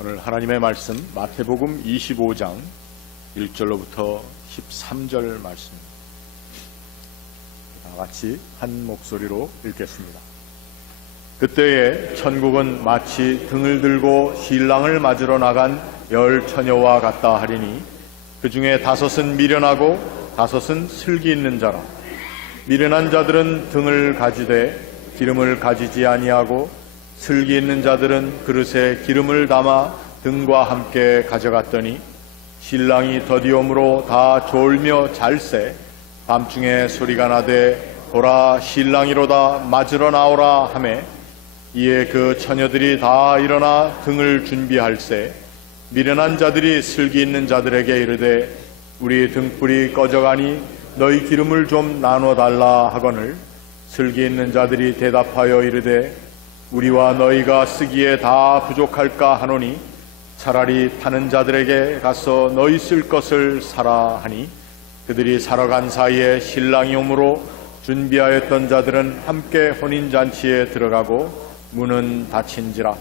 오늘 하나님의 말씀 마태복음 25장 1절로부터 13절 말씀입니다. 다 같이 한 목소리로 읽겠습니다. 그때에 천국은 마치 등을 들고 신랑을 맞으러 나간 10 처녀와 같다 하리니 그 중에 5은 미련하고 5은 슬기 있는 자라. 미련한 자들은 등을 가지되 기름을 가지지 아니하고 슬기 있는 자들은 그릇에 기름을 담아 등과 함께 가져갔더니 신랑이 더디옴으로 다 졸며 잘새 밤중에 소리가 나되 보라 신랑이로다 맞으러 나오라 하매 이에 그 처녀들이 다 일어나 등을 준비할세 미련한 자들이 슬기 있는 자들에게 이르되 우리 등불이 꺼져가니 너희 기름을 좀 나눠달라 하거늘 슬기 있는 자들이 대답하여 이르되 우리와 너희가 쓰기에 다 부족할까 하노니 차라리 타는 자들에게 가서 너희 쓸 것을 사라 하니 그들이 사러 간 사이에 신랑이 오므로 준비하였던 자들은 함께 혼인잔치에 들어가고 문은 닫힌지라.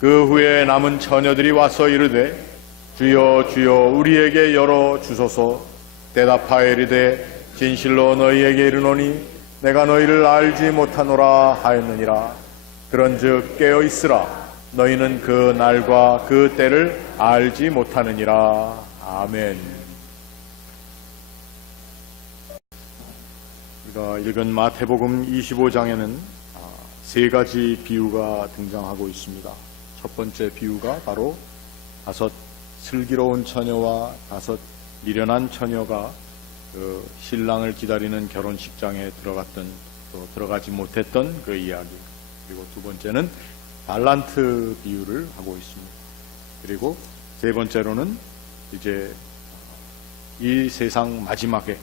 그 후에 남은 처녀들이 와서 이르되 주여 주여 우리에게 열어 주소서. 대답하여 이르되 진실로 너희에게 이르노니 내가 너희를 알지 못하노라 하였느니라. 그런즉 깨어있으라. 너희는 그 날과 그 때를 알지 못하느니라. 아멘. 우리가 읽은 마태복음 25장에는 3가지 비유가 등장하고 있습니다. 첫 번째 비유가 바로 5 슬기로운 처녀와 5 미련한 처녀가 그 신랑을 기다리는 결혼식장에 들어갔던 또 들어가지 못했던 그 이야기. 그리고 두 번째는 달란트 비유를 하고 있습니다. 그리고 세 번째로는 이제 이 세상 마지막에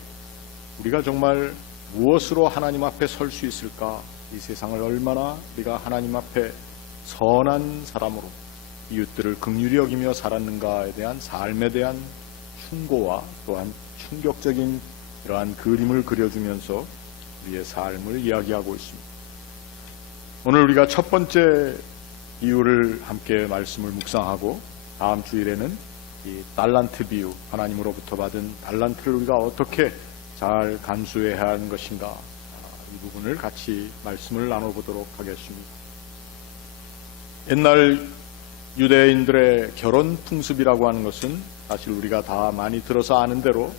우리가 정말 무엇으로 하나님 앞에 설 수 있을까? 이 세상을 얼마나 우리가 하나님 앞에 선한 사람으로 이웃들을 긍휼히 여기며 살았는가에 대한 삶에 대한 충고와 또한 충격적인 이러한 그림을 그려주면서 우리의 삶을 이야기하고 있습니다. 오늘 우리가 첫 번째 비유를 함께 말씀을 묵상하고 다음 주일에는 이 달란트 비유, 하나님으로부터 받은 달란트를 우리가 어떻게 잘 간수해야 하는 것인가, 이 부분을 같이 말씀을 나눠보도록 하겠습니다. 옛날 유대인들의 결혼 풍습이라고 하는 것은 사실 우리가 다 많이 들어서 아는 대로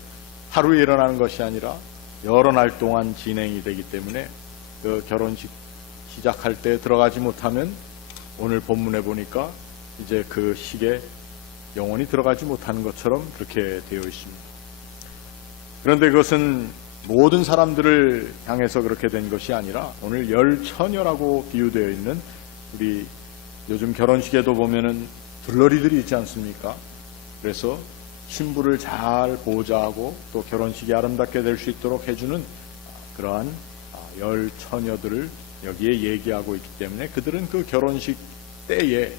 하루에 일어나는 것이 아니라 여러 날 동안 진행이 되기 때문에 그 결혼식 시작할 때 들어가지 못하면 오늘 본문에 보니까 이제 그 식에 영원히 들어가지 못하는 것처럼 그렇게 되어 있습니다. 그런데 그것은 모든 사람들을 향해서 그렇게 된 것이 아니라 오늘 10 처녀라고 비유되어 있는 우리 요즘 결혼식에도 보면은 들러리들이 있지 않습니까? 그래서 신부를 잘 보호자하고 또 결혼식이 아름답게 될 수 있도록 해주는 그러한 10 처녀들을 여기에 얘기하고 있기 때문에 그들은 그 결혼식 때에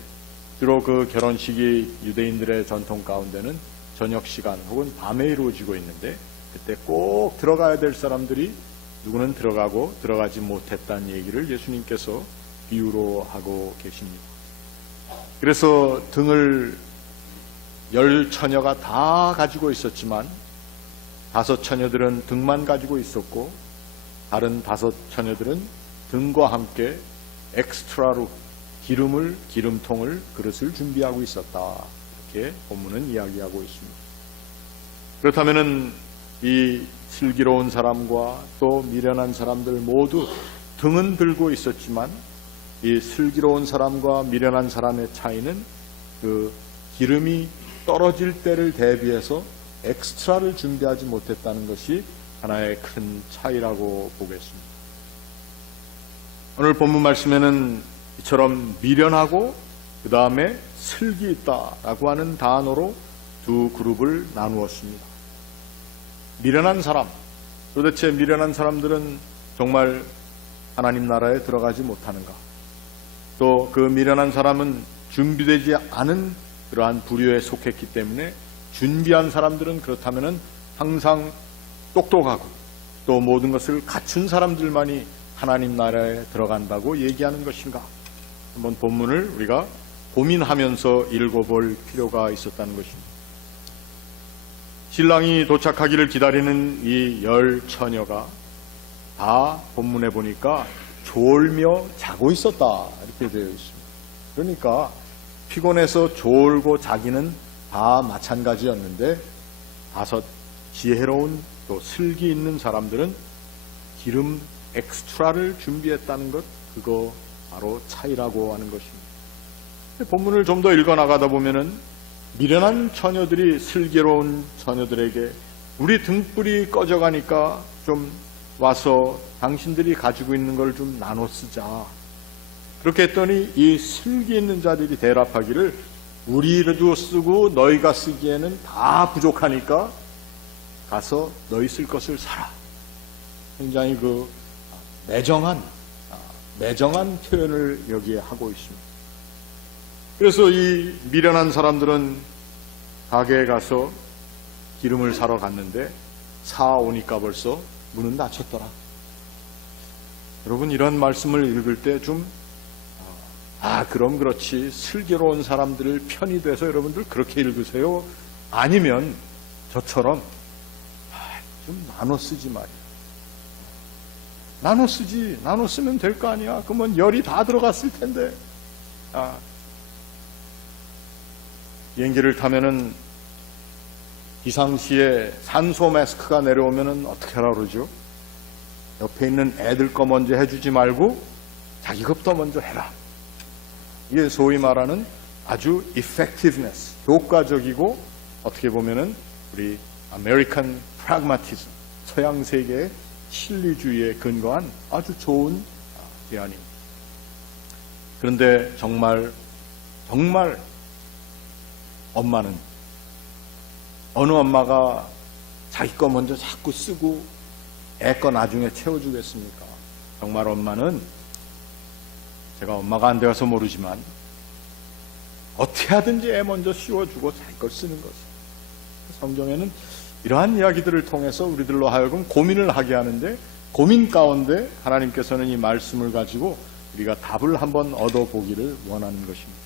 주로 그 결혼식이 유대인들의 전통 가운데는 저녁 시간 혹은 밤에 이루어지고 있는데 그때 꼭 들어가야 될 사람들이 누구는 들어가고 들어가지 못했다는 얘기를 예수님께서 비유로 하고 계십니다. 그래서 등을 10 처녀가 다 가지고 있었지만 5 처녀들은 등만 가지고 있었고 다른 5 처녀들은 등과 함께 엑스트라로 기름통을, 그릇을 준비하고 있었다. 이렇게 본문은 이야기하고 있습니다. 그렇다면은 이 슬기로운 사람과 또 미련한 사람들 모두 등은 들고 있었지만 이 슬기로운 사람과 미련한 사람의 차이는 그 기름이 떨어질 때를 대비해서 엑스트라를 준비하지 못했다는 것이 하나의 큰 차이라고 보겠습니다. 오늘 본문 말씀에는 이처럼 미련하고 그 다음에 슬기 있다라고 하는 단어로 두 그룹을 나누었습니다. 미련한 사람, 도대체 미련한 사람들은 정말 하나님 나라에 들어가지 못하는가? 또 그 미련한 사람은 준비되지 않은 그러한 부류에 속했기 때문에 준비한 사람들은 그렇다면 항상 똑똑하고 또 모든 것을 갖춘 사람들만이 하나님 나라에 들어간다고 얘기하는 것인가? 한번 본문을 우리가 고민하면서 읽어볼 필요가 있었다는 것입니다. 신랑이 도착하기를 기다리는 이 10처녀가 다 본문에 보니까 졸며 자고 있었다 이렇게 되어 있습니다. 그러니까 피곤해서 졸고 자기는 다 마찬가지였는데 5 지혜로운 또 슬기 있는 사람들은 기름 엑스트라를 준비했다는 것, 그거 바로 차이라고 하는 것입니다. 본문을 좀 더 읽어나가다 보면은 미련한 처녀들이 슬기로운 처녀들에게 우리 등불이 꺼져가니까 좀 와서 당신들이 가지고 있는 걸 좀 나눠 쓰자. 그렇게 했더니 이 슬기 있는 자들이 대답하기를 우리도 쓰고 너희가 쓰기에는 다 부족하니까 가서 너희 쓸 것을 사라. 굉장히 매정한 표현을 여기에 하고 있습니다. 그래서 이 미련한 사람들은 가게에 가서 기름을 사러 갔는데 사오니까 벌써 문은 닫혔더라. 여러분 이런 말씀을 읽을 때 좀 그럼 그렇지 슬기로운 사람들을 편이 돼서 여러분들 그렇게 읽으세요. 아니면 저처럼 좀 나눠 쓰지 말이야. 나눠 쓰면 될 거 아니야. 그러면 열이 다 들어갔을 텐데. 비행기를 타면은 비상시에 산소 마스크가 내려오면은 어떻게 하라고 그러죠? 옆에 있는 애들 거 먼저 해주지 말고 자기 것부터 먼저 해라. 이게 소위 말하는 아주 effectiveness, 효과적이고 어떻게 보면은 우리 American pragmatism, 서양 세계의 실리주의에 근거한 아주 좋은 대안입니다. 그런데 정말 엄마는 어느 엄마가 자기 거 먼저 자꾸 쓰고 애 거 나중에 채워주겠습니까? 정말 엄마는 제가 엄마가 안 되어서 모르지만 어떻게 하든지 애 먼저 씌워주고 자기 걸 쓰는 거죠. 성경에는 이러한 이야기들을 통해서 우리들로 하여금 고민을 하게 하는데 고민 가운데 하나님께서는 이 말씀을 가지고 우리가 답을 한번 얻어보기를 원하는 것입니다.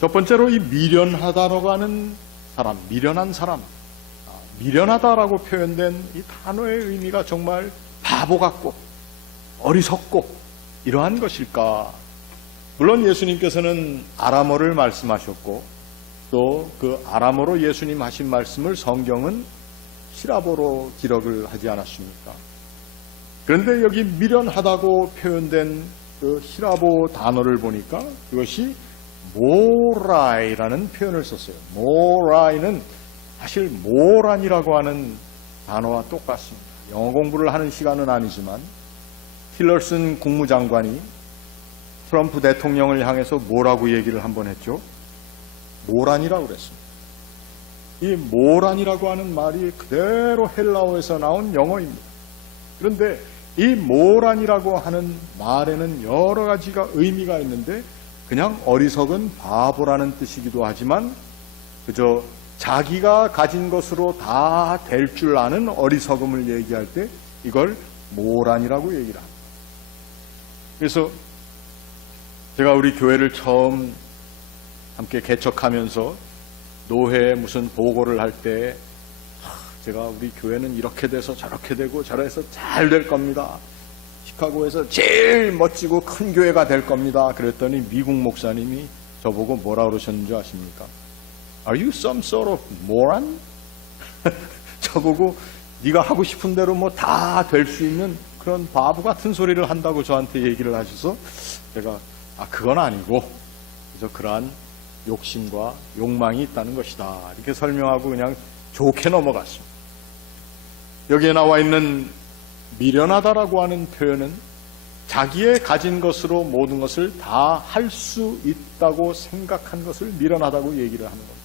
첫 번째로 이 미련하다라고 하는 사람, 미련한 사람, 미련하다라고 표현된 이 단어의 의미가 정말 바보 같고 어리석고 이러한 것일까? 물론 예수님께서는 아람어를 말씀하셨고 또 그 아람어로 예수님 하신 말씀을 성경은 히라보로 기록을 하지 않았습니까? 그런데 여기 미련하다고 표현된 그 히라보 단어를 보니까 그것이 모라이라는 표현을 썼어요. 모라이는 사실 모란이라고 하는 단어와 똑같습니다. 영어 공부를 하는 시간은 아니지만 틸러슨 국무장관이 트럼프 대통령을 향해서 뭐라고 얘기를 한번 했죠? 모란이라고 그랬습니다. 이 모란이라고 하는 말이 그대로 헬라어에서 나온 영어입니다. 그런데 이 모란이라고 하는 말에는 여러 가지가 의미가 있는데 그냥 어리석은 바보라는 뜻이기도 하지만 그저 자기가 가진 것으로 다 될 줄 아는 어리석음을 얘기할 때 이걸 모란이라고 얘기를 합니다. 그래서 제가 우리 교회를 처음 함께 개척하면서 노회에 무슨 보고를 할 때 제가 우리 교회는 이렇게 돼서 저렇게 되고 저래서 잘 될 겁니다. 시카고에서 제일 멋지고 큰 교회가 될 겁니다. 그랬더니 미국 목사님이 저보고 뭐라 그러셨는지 아십니까? Are you some sort of moron? 저보고 네가 하고 싶은 대로 뭐 다 될 수 있는 그런 바보 같은 소리를 한다고 저한테 얘기를 하셔서 제가 그건 아니고 그래서 그러한 욕심과 욕망이 있다는 것이다. 이렇게 설명하고 그냥 좋게 넘어갔습니다. 여기에 나와 있는 미련하다라고 하는 표현은 자기의 가진 것으로 모든 것을 다 할 수 있다고 생각한 것을 미련하다고 얘기를 하는 겁니다.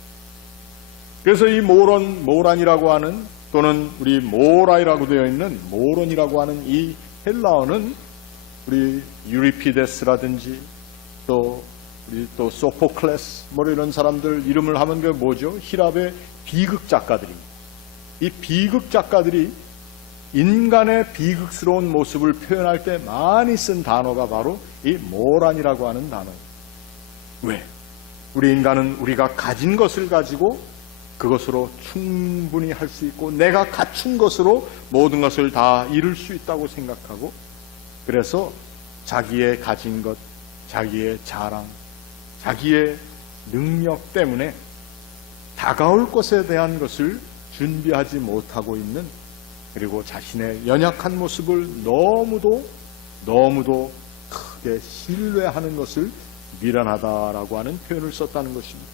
그래서 이 모란이라고 하는 또는 우리 모라이라고 되어 있는 모론이라고 하는 이 헬라어는 우리 유리피데스라든지 또 소포클레스 뭐 이런 사람들 이름을 하면 그게 뭐죠? 히랍의 비극 작가들입니다. 이 비극 작가들이 인간의 비극스러운 모습을 표현할 때 많이 쓴 단어가 바로 이 모란이라고 하는 단어입니다. 왜? 우리 인간은 우리가 가진 것을 가지고 그것으로 충분히 할 수 있고 내가 갖춘 것으로 모든 것을 다 이룰 수 있다고 생각하고, 그래서 자기의 가진 것, 자기의 자랑, 자기의 능력 때문에 다가올 것에 대한 것을 준비하지 못하고 있는, 그리고 자신의 연약한 모습을 너무도 크게 신뢰하는 것을 미련하다라고 하는 표현을 썼다는 것입니다.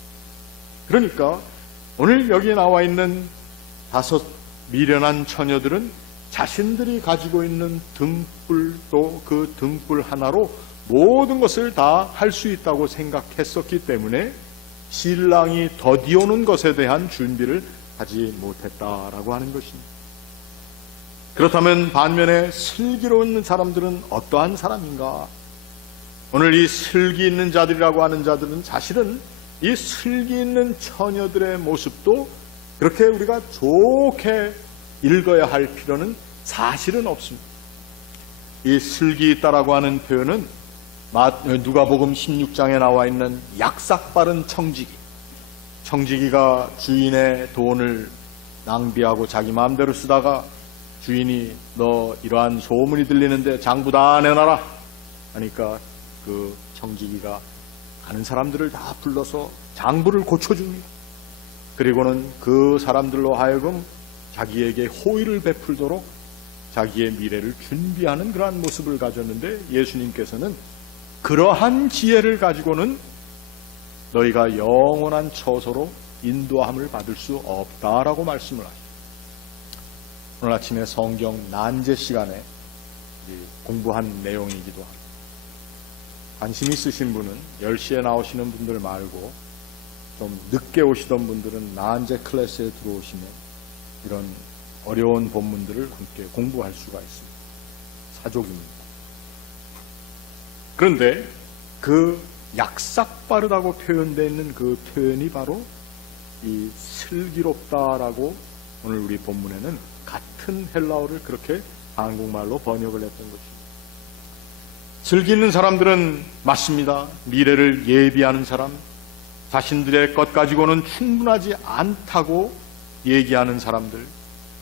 그러니까 오늘 여기 나와 있는 5 미련한 처녀들은 자신들이 가지고 있는 등불, 또 그 등불 하나로 모든 것을 다 할 수 있다고 생각했었기 때문에 신랑이 더디오는 것에 대한 준비를 하지 못했다라고 하는 것입니다. 그렇다면 반면에 슬기로운 사람들은 어떠한 사람인가? 오늘 이 슬기 있는 자들이라고 하는 자들은 사실은 이 슬기 있는 처녀들의 모습도 그렇게 우리가 좋게 읽어야 할 필요는 사실은 없습니다. 이 슬기 있다라고 하는 표현은 누가복음 16장에 나와 있는 약삭빠른 청지기가 주인의 돈을 낭비하고 자기 마음대로 쓰다가 주인이 너 이러한 소문이 들리는데 장부 다 내놔라 하니까 그 청지기가 가는 사람들을 다 불러서 장부를 고쳐줍니다. 그리고는 그 사람들로 하여금 자기에게 호의를 베풀도록 자기의 미래를 준비하는 그러한 모습을 가졌는데, 예수님께서는 그러한 지혜를 가지고는 너희가 영원한 처소로 인도함을 받을 수 없다라고 말씀을 하십니다. 오늘 아침에 성경 난제 시간에 공부한 내용이기도 합니다. 관심 있으신 분은 10시에 나오시는 분들 말고 좀 늦게 오시던 분들은 난제 클래스에 들어오시면 이런 어려운 본문들을 함께 공부할 수가 있습니다. 사족입니다. 그런데 그 약삭빠르다고 표현되어 있는 그 표현이 바로 이 슬기롭다라고 오늘 우리 본문에는 같은 헬라어를 그렇게 한국말로 번역을 했던 것입니다. 슬기 있는 사람들은 맞습니다. 미래를 예비하는 사람, 자신들의 것 가지고는 충분하지 않다고 얘기하는 사람들,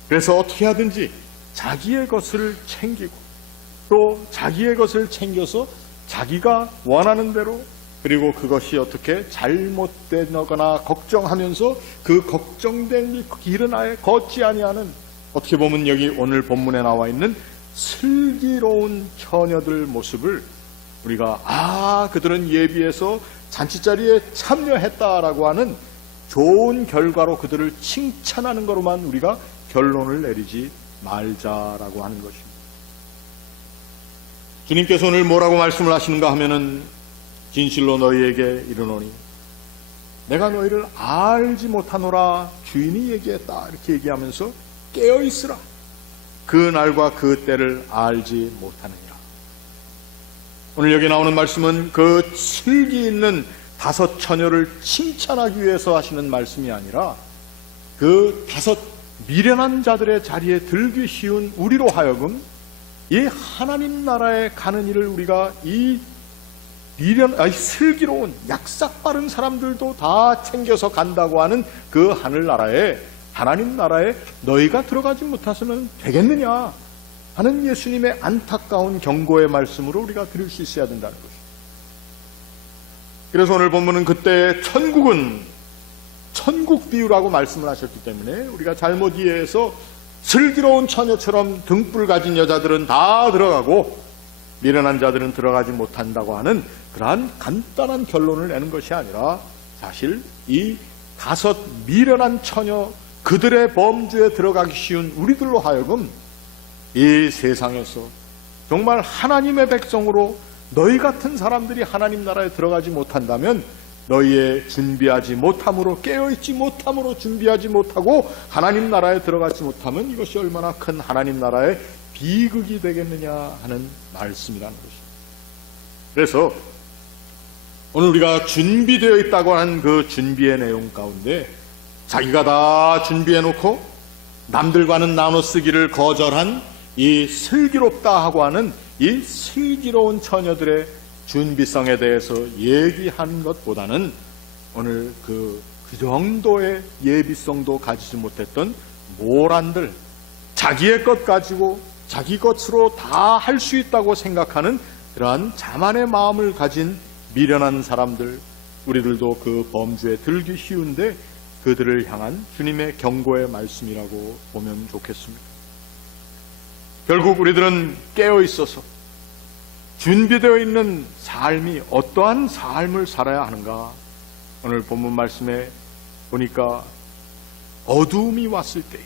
그래서 어떻게 하든지 자기의 것을 챙기고 또 자기의 것을 챙겨서 자기가 원하는 대로, 그리고 그것이 어떻게 잘못되거나 걱정하면서 그 걱정된 길은 아예 걷지 아니하는, 어떻게 보면 여기 오늘 본문에 나와 있는 슬기로운 처녀들 모습을 우리가 그들은 예비해서 잔치자리에 참여했다라고 하는 좋은 결과로 그들을 칭찬하는 것으로만 우리가 결론을 내리지 말자라고 하는 것입니다. 주님께서 오늘 뭐라고 말씀을 하시는가 하면은 진실로 너희에게 이르노니 내가 너희를 알지 못하노라 주인이 얘기했다 이렇게 얘기하면서 깨어있으라. 그 날과 그 때를 알지 못하느냐. 오늘 여기 나오는 말씀은 그 슬기 있는 5 처녀를 칭찬하기 위해서 하시는 말씀이 아니라 그 5 미련한 자들의 자리에 들기 쉬운 우리로 하여금 이 하나님 나라에 가는 일을 우리가 이 슬기로운 약삭빠른 사람들도 다 챙겨서 간다고 하는 그 하늘나라에, 하나님 나라에 너희가 들어가지 못해서는 되겠느냐 하는 예수님의 안타까운 경고의 말씀으로 우리가 들을 수 있어야 된다는 것입니다. 그래서 오늘 본문은 그때 천국은 천국 비유라고 말씀을 하셨기 때문에 우리가 잘못 이해해서 슬기로운 처녀처럼 등불 가진 여자들은 다 들어가고 미련한 자들은 들어가지 못한다고 하는 그러한 간단한 결론을 내는 것이 아니라, 사실 이 5 미련한 처녀, 그들의 범주에 들어가기 쉬운 우리들로 하여금 이 세상에서 정말 하나님의 백성으로 너희 같은 사람들이 하나님 나라에 들어가지 못한다면 너희의 준비하지 못함으로, 깨어있지 못함으로 준비하지 못하고 하나님 나라에 들어가지 못하면 이것이 얼마나 큰 하나님 나라의 비극이 되겠느냐 하는 말씀이라는 것입니다. 그래서 오늘 우리가 준비되어 있다고 하는 그 준비의 내용 가운데 자기가 다 준비해놓고 남들과는 나눠 쓰기를 거절한 이 슬기롭다 하고 하는 이 슬기로운 처녀들의 준비성에 대해서 얘기하는 것보다는 오늘 그 정도의 예비성도 가지지 못했던 모란들, 자기의 것 가지고 자기 것으로 다 할 수 있다고 생각하는 그러한 자만의 마음을 가진 미련한 사람들, 우리들도 그 범주에 들기 쉬운데 그들을 향한 주님의 경고의 말씀이라고 보면 좋겠습니다. 결국 우리들은 깨어 있어서 준비되어 있는 삶이 어떠한 삶을 살아야 하는가? 오늘 본문 말씀에 보니까 어두움이 왔을 때에,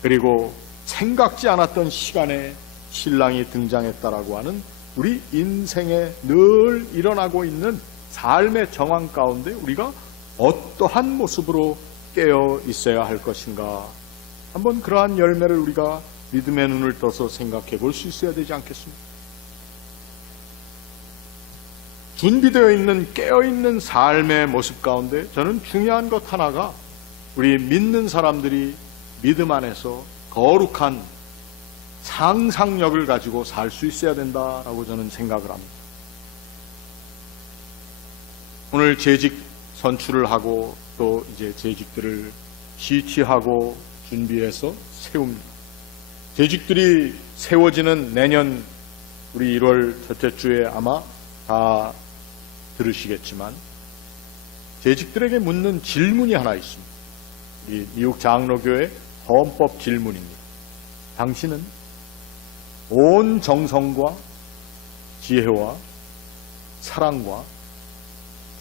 그리고 생각지 않았던 시간에 신랑이 등장했다라고 하는 우리 인생에 늘 일어나고 있는 삶의 정황 가운데 우리가 어떠한 모습으로 깨어 있어야 할 것인가? 한번 그러한 열매를 우리가 믿음의 눈을 떠서 생각해 볼 수 있어야 되지 않겠습니까? 준비되어 있는 깨어있는 삶의 모습 가운데 저는 중요한 것 하나가 우리 믿는 사람들이 믿음 안에서 거룩한 상상력을 가지고 살 수 있어야 된다라고 저는 생각을 합니다. 오늘 재직 선출을 하고 또 이제 재직들을 시치하고 준비해서 세웁니다. 재직들이 세워지는 내년 우리 1월 첫째 주에 아마 다 들으시겠지만 재직들에게 묻는 질문이 하나 있습니다. 이 미국 장로교회 헌법 질문입니다. 당신은 온 정성과 지혜와 사랑과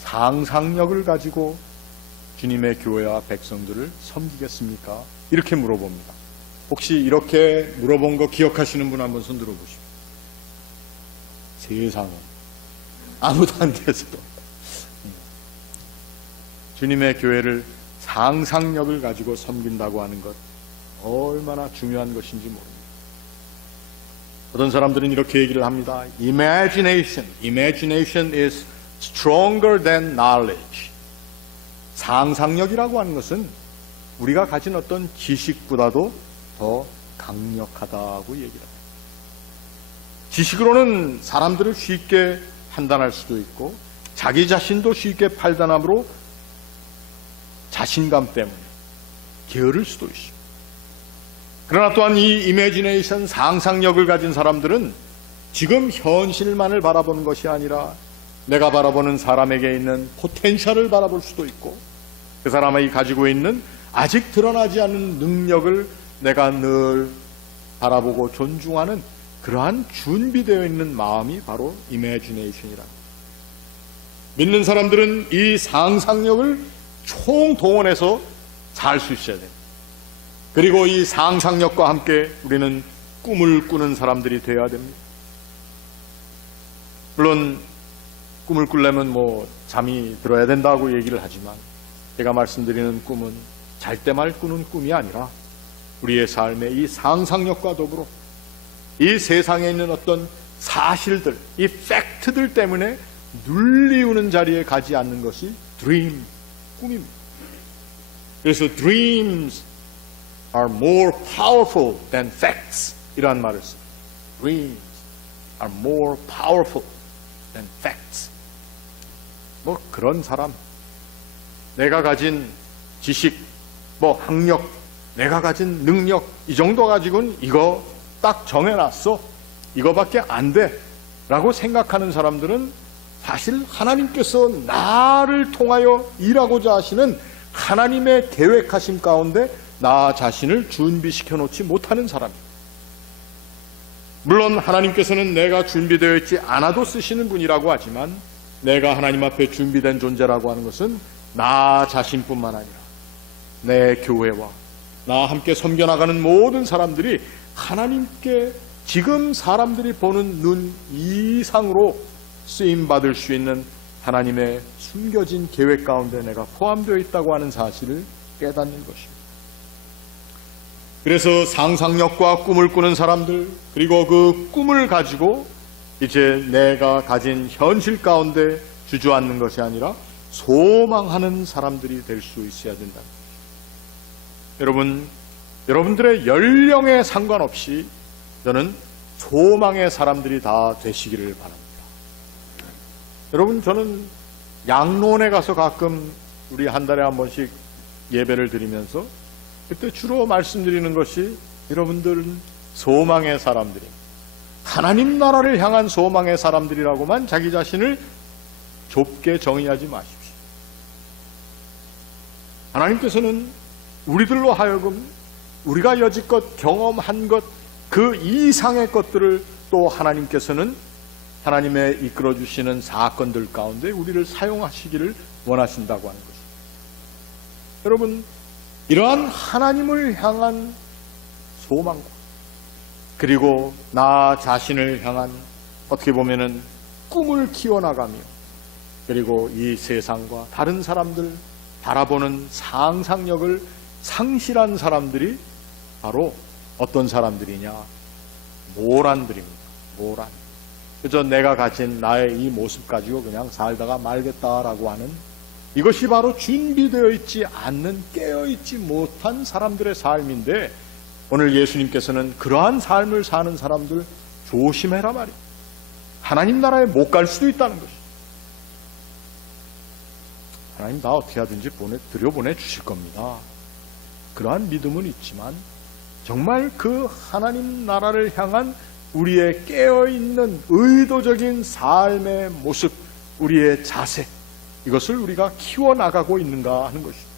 상상력을 가지고 주님의 교회와 백성들을 섬기겠습니까? 이렇게 물어봅니다. 혹시 이렇게 물어본 거 기억하시는 분 한번 손 들어보십시오. 세상에 아무도 안 계세요. 주님의 교회를 상상력을 가지고 섬긴다고 하는 것 얼마나 중요한 것인지 모릅니다. 어떤 사람들은 이렇게 얘기를 합니다. Imagination is stronger than knowledge. 상상력이라고 하는 것은 우리가 가진 어떤 지식보다도 더 강력하다고 얘기를 합니다. 지식으로는 사람들을 쉽게 판단할 수도 있고 자기 자신도 쉽게 판단함으로 자신감 때문에 게으를 수도 있습니다. 그러나 또한 이 이미지네이션 상상력을 가진 사람들은 지금 현실만을 바라보는 것이 아니라 내가 바라보는 사람에게 있는 포텐셜을 바라볼 수도 있고 그 사람이 가지고 있는 아직 드러나지 않은 능력을 내가 늘 바라보고 존중하는 그러한 준비되어 있는 마음이 바로 이미지네이션이라. 믿는 사람들은 이 상상력을 총동원해서 살 수 있어야 돼요. 그리고 이 상상력과 함께 우리는 꿈을 꾸는 사람들이 되어야 됩니다. 물론 꿈을 꾸려면 잠이 들어야 된다고 얘기를 하지만 제가 말씀드리는 꿈은 잘 때만 꾸는 꿈이 아니라 우리의 삶의 이 상상력과 더불어 이 세상에 있는 어떤 사실들, 이 팩트들 때문에 눌리우는 자리에 가지 않는 것이 dream, 꿈입니다. 그래서 dreams are more powerful than facts 이라는 말을 씁니다. Dreams are more powerful than facts. 그런 사람, 내가 가진 지식, 학력, 내가 가진 능력 이 정도 가지고는 이거 딱 정해놨어. 이거밖에 안 돼. 라고 생각하는 사람들은 사실 하나님께서 나를 통하여 일하고자 하시는 하나님의 계획하심 가운데 나 자신을 준비시켜 놓지 못하는 사람입니다. 물론 하나님께서는 내가 준비되어 있지 않아도 쓰시는 분이라고 하지만 내가 하나님 앞에 준비된 존재라고 하는 것은 나 자신뿐만 아니라 내 교회와 나 함께 섬겨나가는 모든 사람들이 하나님께 지금 사람들이 보는 눈 이상으로 쓰임받을 수 있는 하나님의 숨겨진 계획 가운데 내가 포함되어 있다고 하는 사실을 깨닫는 것입니다. 그래서 상상력과 꿈을 꾸는 사람들, 그리고 그 꿈을 가지고 이제 내가 가진 현실 가운데 주저앉는 것이 아니라 소망하는 사람들이 될 수 있어야 된다. 여러분들의 연령에 상관없이 저는 소망의 사람들이 다 되시기를 바랍니다. 여러분, 저는 양로원에 가서 가끔 우리 한 달에 한 번씩 예배를 드리면서 그때 주로 말씀드리는 것이 여러분들은 소망의 사람들입니다. 하나님 나라를 향한 소망의 사람들이라고만 자기 자신을 좁게 정의하지 마십시오. 하나님께서는 우리들로 하여금 우리가 여지껏 경험한 것 그 이상의 것들을 또 하나님께서는 하나님의 이끌어주시는 사건들 가운데 우리를 사용하시기를 원하신다고 하는 것입니다. 여러분, 이러한 하나님을 향한 소망과 그리고 나 자신을 향한 어떻게 보면은 꿈을 키워나가며 그리고 이 세상과 다른 사람들 바라보는 상상력을 상실한 사람들이 바로 어떤 사람들이냐? 모란들입니다. 모란. 그저 내가 가진 나의 이 모습 가지고 그냥 살다가 말겠다라고 하는, 이것이 바로 준비되어 있지 않는, 깨어있지 못한 사람들의 삶인데, 오늘 예수님께서는 그러한 삶을 사는 사람들 조심해라 말이에요. 하나님 나라에 못 갈 수도 있다는 것이죠. 하나님 나 어떻게 하든지 들여보내 주실 겁니다. 그러한 믿음은 있지만 정말 그 하나님 나라를 향한 우리의 깨어있는 의도적인 삶의 모습, 우리의 자세, 이것을 우리가 키워나가고 있는가 하는 것입니다.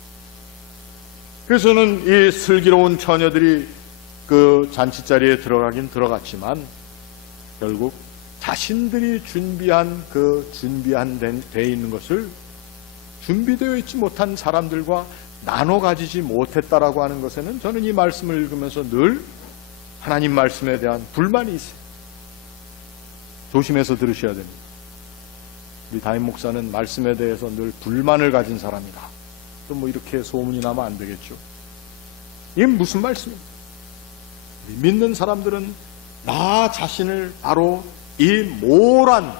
그래서는 이 슬기로운 처녀들이 그 잔치자리에 들어가긴 들어갔지만 결국 자신들이 준비한 돼 있는 것을 준비되어 있지 못한 사람들과 나눠 가지지 못했다라고 하는 것에는 저는 이 말씀을 읽으면서 늘 하나님 말씀에 대한 불만이 있어요. 조심해서 들으셔야 됩니다. 우리 담임 목사는 말씀에 대해서 늘 불만을 가진 사람이다. 또 뭐 이렇게 소문이 나면 안 되겠죠. 이게 무슨 말씀입니까? 믿는 사람들은 나 자신을 바로 이 모란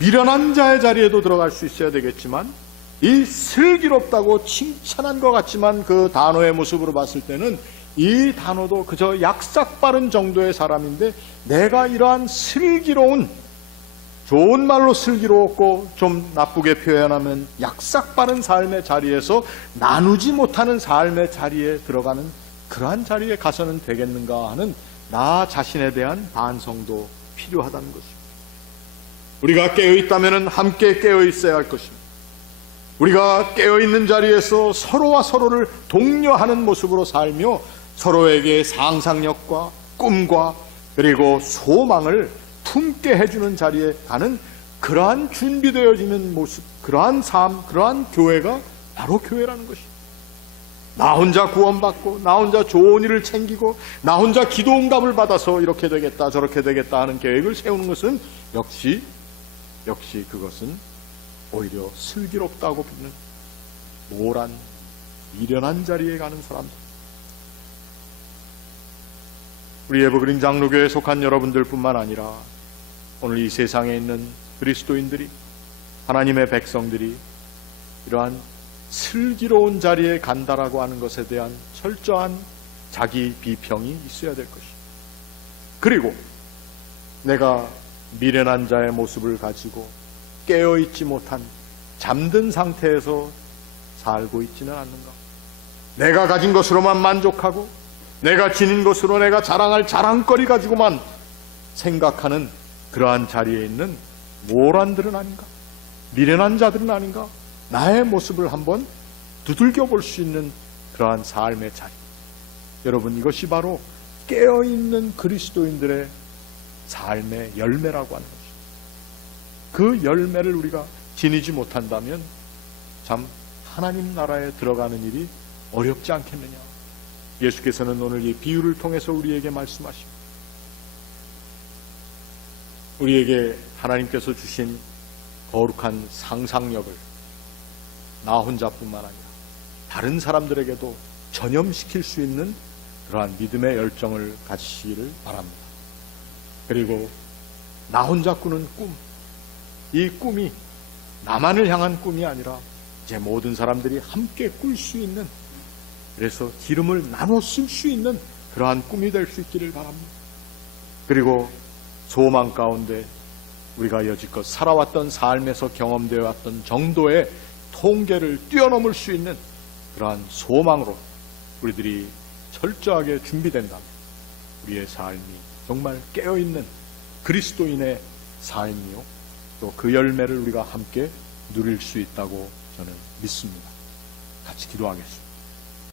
미련한 자의 자리에도 들어갈 수 있어야 되겠지만, 이 슬기롭다고 칭찬한 것 같지만 그 단어의 모습으로 봤을 때는 이 단어도 그저 약삭빠른 정도의 사람인데, 내가 이러한 슬기로운, 좋은 말로 슬기로웠고 좀 나쁘게 표현하면 약삭빠른 삶의 자리에서 나누지 못하는 삶의 자리에 들어가는 그러한 자리에 가서는 되겠는가 하는 나 자신에 대한 반성도 필요하다는 것입니다. 우리가 깨어있다면 함께 깨어있어야 할 것입니다. 우리가 깨어있는 자리에서 서로와 서로를 독려하는 모습으로 살며 서로에게 상상력과 꿈과 그리고 소망을 품게 해주는 자리에 가는 그러한 준비되어지는 모습, 그러한 삶, 그러한 교회가 바로 교회라는 것입니다. 나 혼자 구원받고 나 혼자 좋은 일을 챙기고 나 혼자 기도 응답을 받아서 이렇게 되겠다 저렇게 되겠다 하는 계획을 세우는 것은 역시 그것은 오히려 슬기롭다고 부르는 모란, 미련한 자리에 가는 사람들. 우리 에버그린 장로교회에 속한 여러분들 뿐만 아니라 오늘 이 세상에 있는 그리스도인들이, 하나님의 백성들이 이러한 슬기로운 자리에 간다라고 하는 것에 대한 철저한 자기 비평이 있어야 될 것입니다. 그리고 내가 미련한 자의 모습을 가지고 깨어있지 못한 잠든 상태에서 살고 있지는 않는가? 내가 가진 것으로만 만족하고 내가 지닌 것으로 내가 자랑할 자랑거리 가지고만 생각하는 그러한 자리에 있는 모란들은 아닌가? 미련한 자들은 아닌가? 나의 모습을 한번 두들겨 볼 수 있는 그러한 삶의 자리. 여러분, 이것이 바로 깨어있는 그리스도인들의 삶의 열매라고 하는 것입니다. 그 열매를 우리가 지니지 못한다면 참 하나님 나라에 들어가는 일이 어렵지 않겠느냐. 예수께서는 오늘 이 비유를 통해서 우리에게 말씀하십니다. 우리에게 하나님께서 주신 거룩한 상상력을 나 혼자뿐만 아니라 다른 사람들에게도 전염시킬 수 있는 그러한 믿음의 열정을 가지시기를 바랍니다. 그리고 나 혼자 꾸는 꿈, 이 꿈이 나만을 향한 꿈이 아니라 이제 모든 사람들이 함께 꿀 수 있는, 그래서 기름을 나눠 쓸 수 있는 그러한 꿈이 될 수 있기를 바랍니다. 그리고 소망 가운데 우리가 여지껏 살아왔던 삶에서 경험되어 왔던 정도의 통계를 뛰어넘을 수 있는 그러한 소망으로 우리들이 철저하게 준비된다면 우리의 삶이 정말 깨어있는 그리스도인의 삶이요, 또 그 열매를 우리가 함께 누릴 수 있다고 저는 믿습니다. 같이 기도하겠습니다.